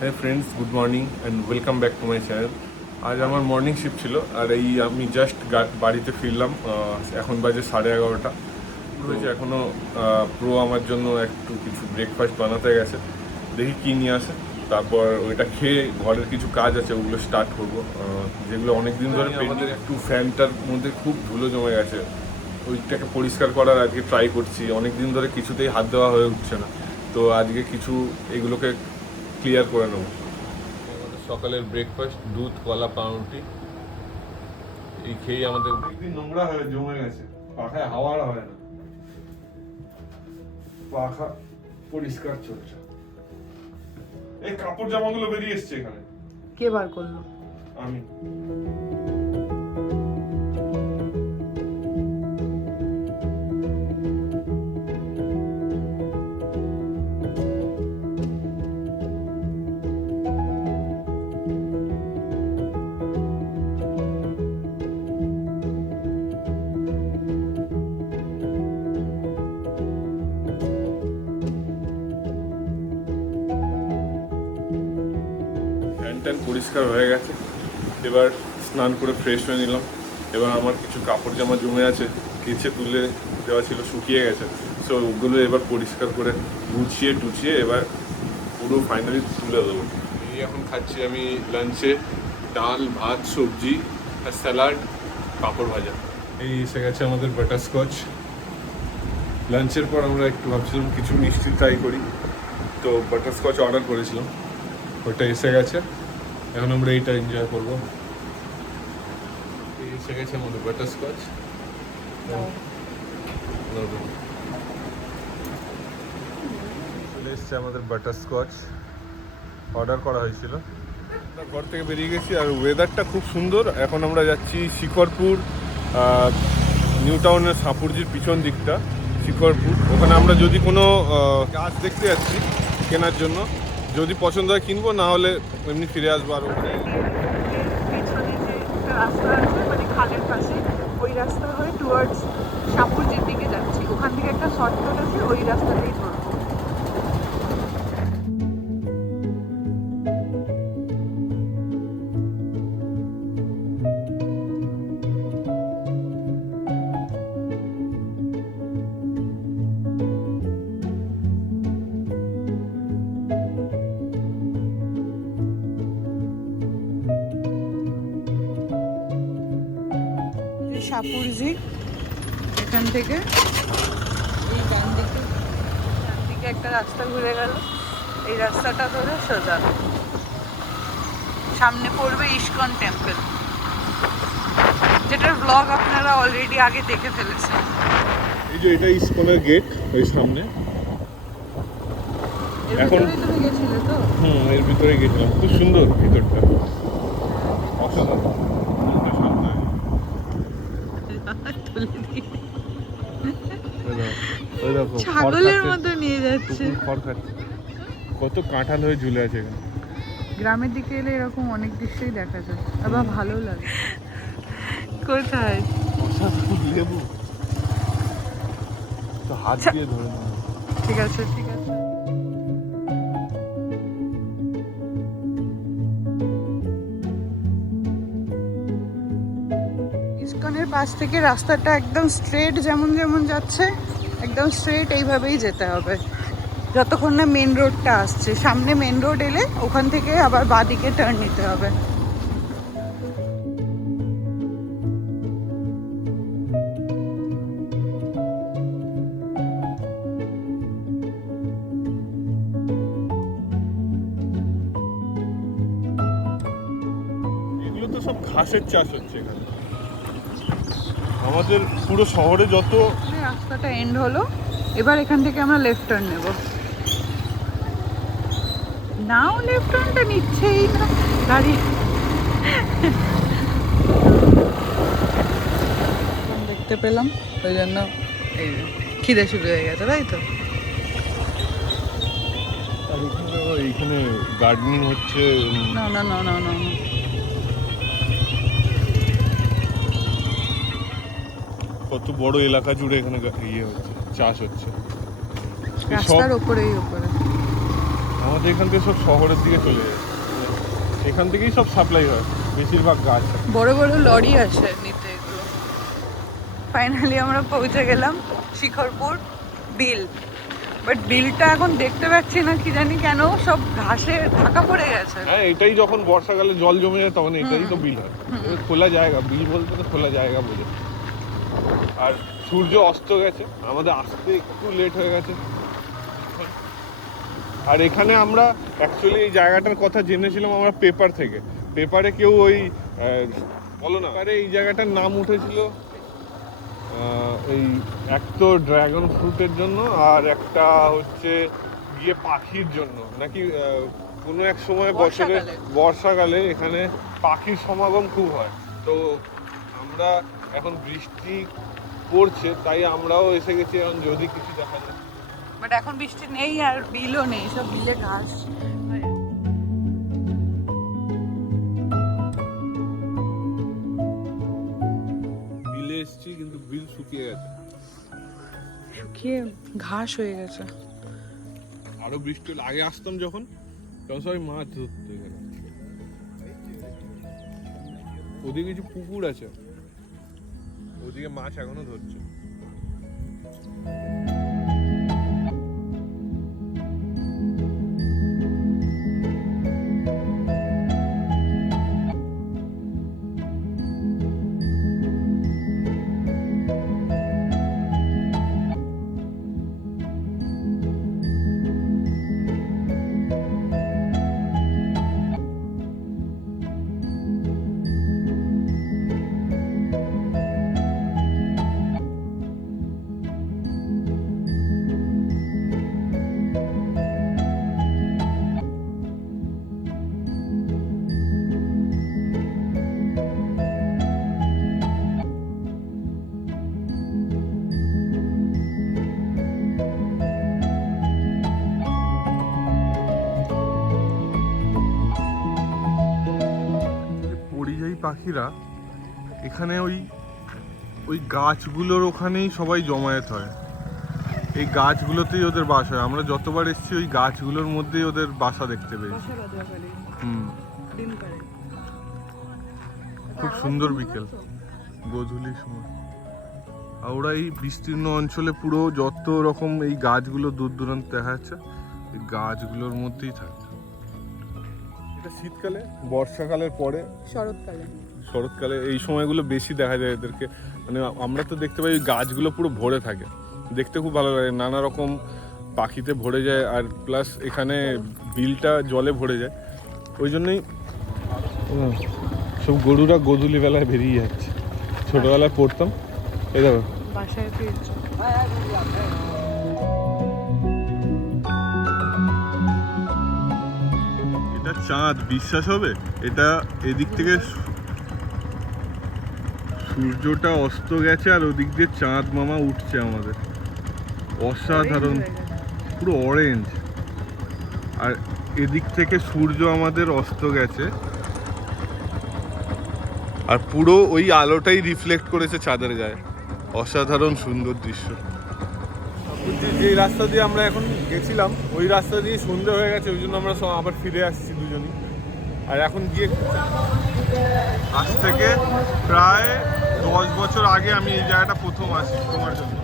হ্যাঁ friends, good morning and welcome back to my channel. আজ আমার মর্নিং শিফট ছিল আর আমি জাস্ট বাড়িতে ফিরলাম। এখন বাজে 11:30 হয়েছে। এখনও প্রো আমার জন্য একটু কিছু ব্রেকফাস্ট বানাতে গেছে, দেখি কী নিয়ে আসে। তারপর ওইটা খেয়ে ঘরের কিছু কাজ আছে, ওগুলো স্টার্ট করবো, যেগুলো অনেক দিন ধরে আমাদের একটু ফ্যানটার মধ্যে খুব ধুলো জমে গেছে। ওইটাকে পরিষ্কার করার আজকে ট্রাই করছি, অনেক দিন ধরে কিছুতেই হাত দেওয়া হয়ে উঠছে না। তো আজকে কিছু এগুলোকে ক্লিয়ার করে নেবো। আমাদের সকালের ব্রেকফাস্ট দুধ, কলা, পাউরুটি, এই খেয়েই আমাদের একদিন নোংরা হয়ে জমে গেছে, পাখায় হাওয়া হয় না, পাখা পরিষ্কার চলছে। এই কাপড় জামাগুলো বেরিয়ে এসছে এখানে। কে বার করলো? আমি। ফ্যান পরিষ্কার হয়ে গেছে, এবার স্নান করে ফ্রেশ হয়ে নিলাম। এবার আমার কিছু কাপড় জামা জমে আছে, কেচে তুলে দেওয়া ছিল, শুকিয়ে গেছে। সো ওগুলো এবার পরিষ্কার করে গুছিয়ে টুচিয়ে এবার পুরো ফাইনালি তুলে দেবো। এই এখন খাচ্ছি আমি লাঞ্চে ডাল, ভাত, সবজি আর স্যালাড, পাঁপড় ভাজা। এই এসে গেছে আমাদের বাটারস্কচ। লাঞ্চের পর আমরা একটু ভাবছিলাম কিছু মিষ্টি ট্রাই করি, তো বাটারস্কচ অর্ডার করেছিলাম, ওটা এসে গেছে। এখন আমরা এইটা এনজয় করবো। এসে গেছে আমাদের বাটারস্কচ। চলে এসছে আমাদের বাটারস্কচ, অর্ডার করা হয়েছিল। ঘর থেকে বেরিয়ে গেছি আর ওয়েদারটা খুব সুন্দর। এখন আমরা যাচ্ছি শিকরপুর, নিউ টাউনের সাপুরজির পিছন দিকটা শিকরপুর। ওখানে আমরা যদি কোনো গাছ দেখতে যাচ্ছি কেনার জন্য, যদি পছন্দ হয় কিনবো, না হলে এমনি ফিরে আসবো। আর ওখানে পিছনে যে একটা রাস্তা আছে, মানে খালের পাশে, ওই রাস্তা হয়ে টুয়ার্ডস সাপুরজির দিকে যাচ্ছি। ওখান থেকে একটা শর্টকাট আছে, ওই রাস্তাতেই ধরবো। সাপুরজি, এখান থেকে এই ডান দিকে একটা রাস্তা ঘুরে গেল, এই রাস্তাটা ধরে সোজা সামনে পড়বে ইস্কন টেম্পল, যেটার ব্লগ আপনারা অলরেডি আগে দেখে ফেলেছেন। এই যে এটা ইস্কনের গেট, ওই সামনে। এখন তুমি গেছিলে তো? এর ভিতরে গেছিলাম, খুব সুন্দর ভিতরটা, অসাধারণ। মনটা শান্ত হয়। ওই দেখো ছাগলের মতো নিয়ে যাচ্ছে। খড় খাচ্ছে, কত কাঁঠাল হয়ে ঝুলে আছে এখানে। গ্রামের দিকে এলে এরকম অনেক দৃশ্যই দেখা যায়, আবার ভালো লাগে। কোথায়? লেবু তো হাত দিয়ে ধরে নেওয়া। ঠিক আছে, ঠিক আছে। ইস্কনের পাশ থেকে রাস্তাটা একদম স্ট্রেট, যেমন যেমন যাচ্ছে একদম স্ট্রেট এইভাবেই যেতে হবে যতক্ষণ না মেন রোডটা আসছে। সামনে মেন রোড এলে ওখান থেকে আবার বাঁদিকে টার্ন নিতে হবে। এগুলো তো সব ঘাসের চাষ হচ্ছে এখানে। আমাদের পুরো শহরে যত রাস্তাটা এন্ড হলো, এবার এখান থেকে আমরা লেফট টার্ন নেব। নাও লেফট টার্নটা নিচ্ছেই না গাড়ি। দেখতে পেলাম, ওই জন্য এই খিদে শুরু হয়ে গেছে, তাই তো? এইখানে গার্ডেনিং হচ্ছে। না না না না না, কত বড় এলাকা জুড়ে এখানে ইয়ে হচ্ছে, চাষ হচ্ছে। রাস্তার ওপরেই ওপরে। আমাদের এখান থেকে সব শহরের দিকে চলে যায়, এখান থেকেই সব সাপ্লাই হয় বেশিরভাগ গাছ। বড় বড় লরি আসে নিতে এগুলো। ফাইনালি আমরা পৌঁছে গেলাম শিখরপুর বিল, বাট বিলটা এখন দেখতে পাচ্ছি না, কি জানি কেন সব ঘাসে ঢাকা পড়ে গেছে। হ্যাঁ, এটাই যখন বর্ষাকালে জল জমে যায় তখন এটাই তো বিল হয়। খোলা জায়গা, বিল বলতে তো খোলা জায়গা বোঝে। আর সূর্য অস্ত গেছে, আমাদের আসতে একটু লেট হয়ে গেছে। আর এখানে আমরা অ্যাকচুয়ালি এই জায়গাটার কথা জেনেছিলাম আমরা পেপার থেকে। পেপারে কেউ ওই বলো না, আরে এই জায়গাটার নাম উঠেছিল ওই এক তো ড্রাগন ফ্রুটের জন্য, আর একটা হচ্ছে গিয়ে পাখির জন্য নাকি। কোনো এক সময় বছরে বর্ষাকালে এখানে পাখির সমাগম খুব হয়। তো আমরা এখন বৃষ্টি পড়ছে তাই আমরাও এসে গেছি, এখন যদি কিছু দেখা যায়। বাট এখন বৃষ্টি নেই আর বিলও নেই, সব বিলে ঘাস। বিলে এসছি কিন্তু বিল শুকিয়ে গেছে, শুকিয়ে ঘাস হয়ে গেছে। আরো বৃষ্টি হলে, আগে আসতাম যখন তখন সবাই মাছ ধরতো এখানে। ওদিকে কিছু পুকুর আছে, ওদিকে মাছ এখনো ধরছে। পাখিরা এখানে ওই ওই গাছগুলোর ওখানেই সবাই জমায়েত হয়, এই গাছগুলোতেই ওদের বাস হয়। আমরা যতবার এসেছি ওই গাছগুলোর মধ্যেই ওদের বাসা দেখতে পেয়েছি। খুব সুন্দর বিকেল, গোধূলির সময়। আর ওরা এই বিস্তীর্ণ অঞ্চলে পুরো যত রকম এই গাছগুলো দূর দূরান্ত দেখা যাচ্ছে, এই গাছগুলোর মধ্যেই থাকে। এটা শীতকালে, বর্ষাকালের পরে শরৎকালে এই সময়গুলো বেশি দেখা যায় এদেরকে। মানে আমরা তো দেখতে পাই ওই গাছগুলো পুরো ভরে থাকে, দেখতে খুব ভালো লাগে, নানা রকম পাখিতে ভরে যায়। আর প্লাস এখানে বিলটা জলে ভরে যায়, ওই জন্যই সব গরুরা গোধূলি বেলায় বেরিয়ে যাচ্ছে। ছোটবেলায় পড়তাম, এই দেখো বাসায় ফিরছে। এটা চাঁদ, বিশ্বাস হবে? এটা এদিক থেকে সূর্যটা অস্ত গেছে আর ওদিক দিয়ে চাঁদ মামা উঠছে আমাদের। অসাধারণ, পুরো অরেঞ্জ। আর এদিক থেকে সূর্য আমাদের অস্ত গেছে আর পুরো ওই আলোটাই রিফ্লেক্ট করেছে চাঁদের গায়ে। অসাধারণ সুন্দর দৃশ্য। যে রাস্তা দিয়ে আমরা এখন গেছিলাম ওই রাস্তা দিয়ে সন্ধ্যে হয়ে গেছে, ওই জন্য আমরা সব আবার ফিরে আসছি দুজনই। আর এখন গিয়ে আজ থেকে প্রায় 10 বছর আগে আমি এই জায়গাটা প্রথম আসি তোমার জন্য,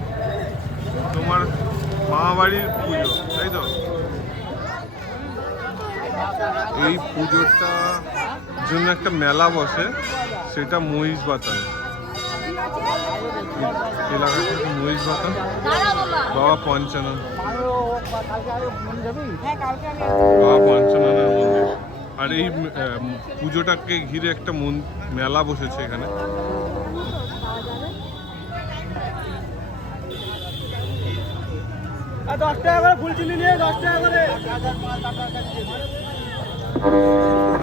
তোমার মামাবাড়ির পুজো, তাই তো? এই পুজোটা জন্য একটা মেলা বসে, সেটা মহিষ বাতান এলাকা থেকে। মহিষ বাতান, বাবা পঞ্চানন, বাবা পঞ্চাননের মন্দির। আর এই পুজোটাকে ঘিরে একটা মেলা বসেছে এখানে।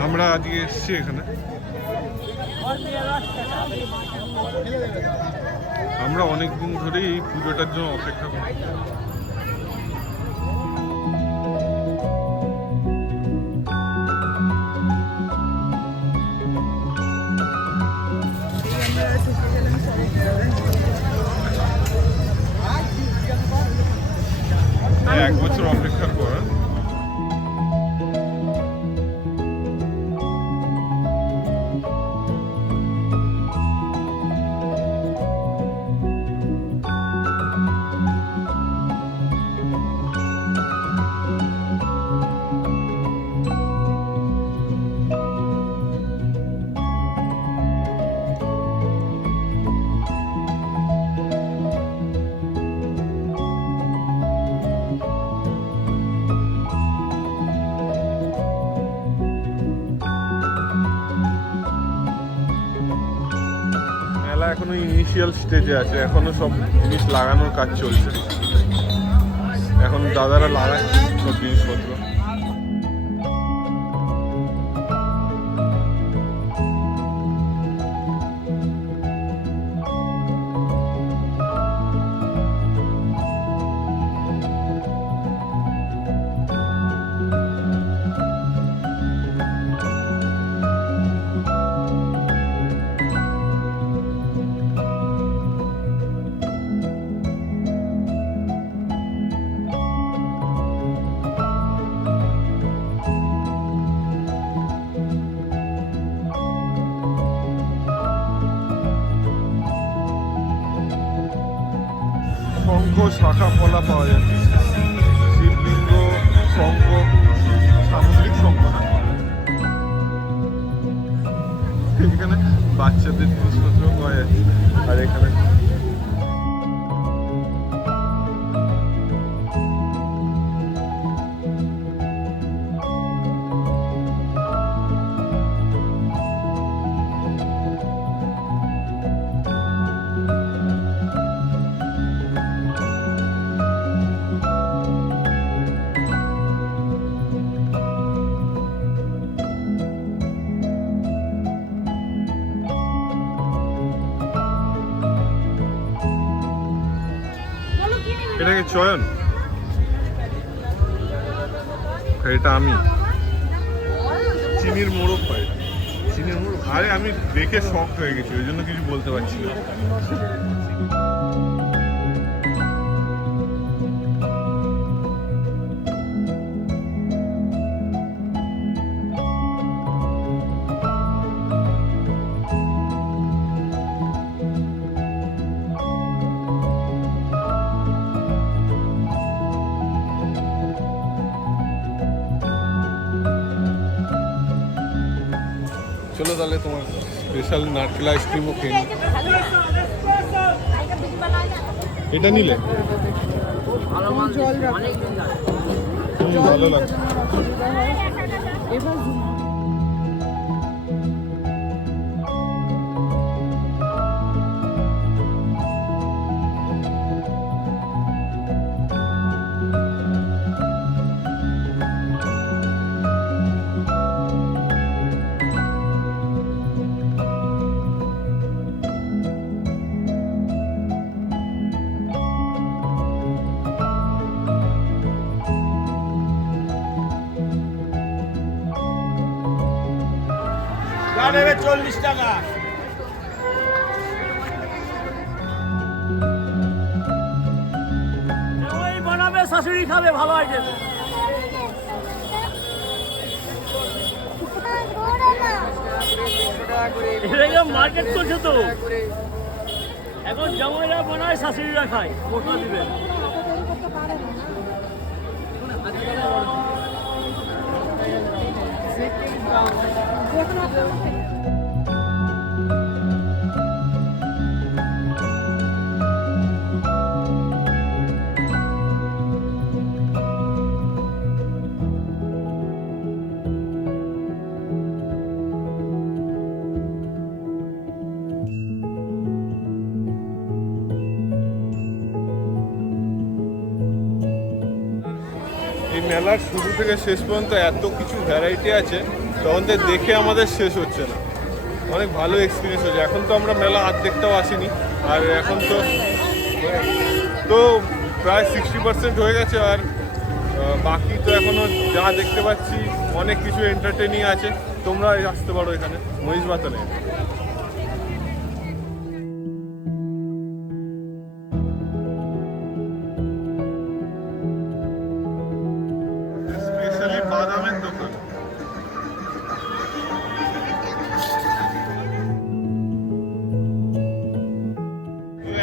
আমরা আজকে এসছি এখানে, আমরা অনেকদিন ধরেই এই পুজোটার জন্য অপেক্ষা করি। এক বছর অপেক্ষার পর এখনো ইনিশিয়াল স্টেজে আছে, এখনো সব জিনিস লাগানোর কাজ চলছে, এখন দাদারা লাগাচ্ছে সব জিনিসপত্র। শঙ্খ, শাখা, পলা পাওয়া যায়, শিবলিঙ্গ, শঙ্খ, সামুদ্রিক শঙ্খ না, এখানে বাচ্চাদের জিনিসপত্র পাওয়া যায়। আর এখানে এটাকে চয়ন, এটা আমি চিনির মোড়ক হয়, চিনির মোড়ক। আরে আমি দেখে শক হয়ে গেছি, ওই জন্য কিছু বলতে পারছি না। চলো তাহলে তোমার স্পেশাল নারকেল আইসক্রিমও খেয়ে নিই। এটা নিলে জল ভালো লাগছে। এবার নেবে 40 টাকা। ওই বানাবে, শাশুড়ি খাবে, ভালো আইটেম। এটা মার্কেট করছে তো, এখন জামাইরা বানায়, শাশুড়িরা খায়, মশলা দিবেন। এই মেলার শুরু থেকে শেষ পর্যন্ত এত কিছু ভ্যারাইটি আছে, তখন তো দেখে আমাদের শেষ হচ্ছে না। অনেক ভালো এক্সপিরিয়েন্স হচ্ছে। এখন তো আমরা মেলা অর্ধেকটাও আসিনি, আর এখন তো প্রায় 60% হয়ে গেছে, আর বাকি তো এখনও যা দেখতে পাচ্ছি অনেক কিছু এন্টারটেনিং আছে। তোমরা আসতে পারো এখানে মহিষবাতানে। স্পেশালি বাদামের দোকান।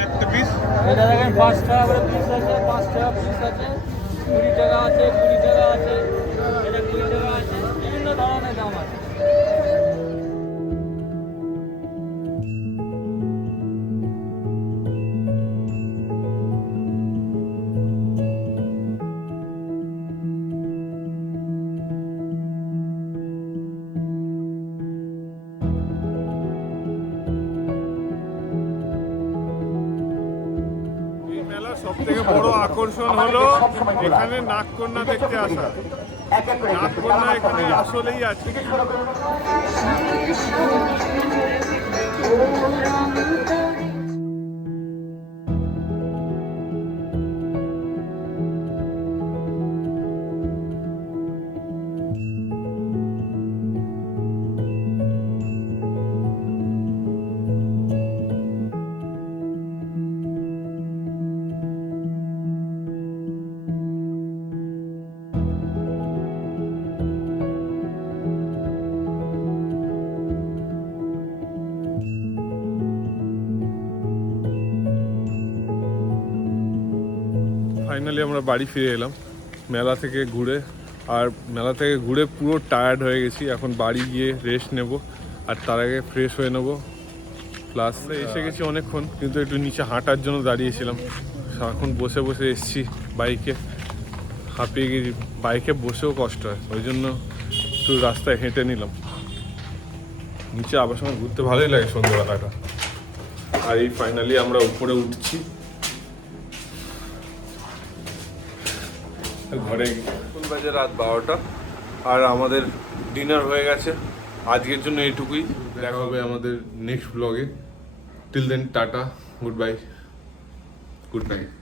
একটা পিস এটা দেখেন 5 টাকা করে পিস আছে, 5 টাকা পিস আছে, 20 টাকা আছে, 20 টাকা আছে, এটা 20 টাকা আছে, বিভিন্ন ধরনের দাম আছে। সবথেকে বড় আকর্ষণ হলো এখানে নাগকন্যা দেখতে আসা। নাগকন্যা এখানে আসলেই আছে। ফাইনালি আমরা বাড়ি ফিরে এলাম মেলা থেকে ঘুরে। আর মেলা থেকে ঘুরে পুরো টায়ার্ড হয়ে গেছি। এখন বাড়ি গিয়ে রেস্ট নেব, আর তার আগে ফ্রেশ হয়ে নেব। প্লাস এসে গেছি অনেকক্ষণ, কিন্তু একটু নিচে হাঁটার জন্য দাঁড়িয়েছিলাম। এখন বসে বসে এসছি বাইকে, হাঁপিয়ে গেছি। বাইকে বসেও কষ্ট হয়, ওই জন্য একটু রাস্তায় হেঁটে নিলাম। নিচে আবার সময় ঘুরতে ভালোই লাগে সন্ধ্যাবেলাটা। আর এই ফাইনালি আমরা উপরে উঠছি ঘরে। এখন বাজে রাত 12টা, আর আমাদের ডিনার হয়ে গেছে। আজকের জন্য এইটুকুই। দেখা হবে আমাদের নেক্সট ব্লগে। Till then tata, good bye, good night.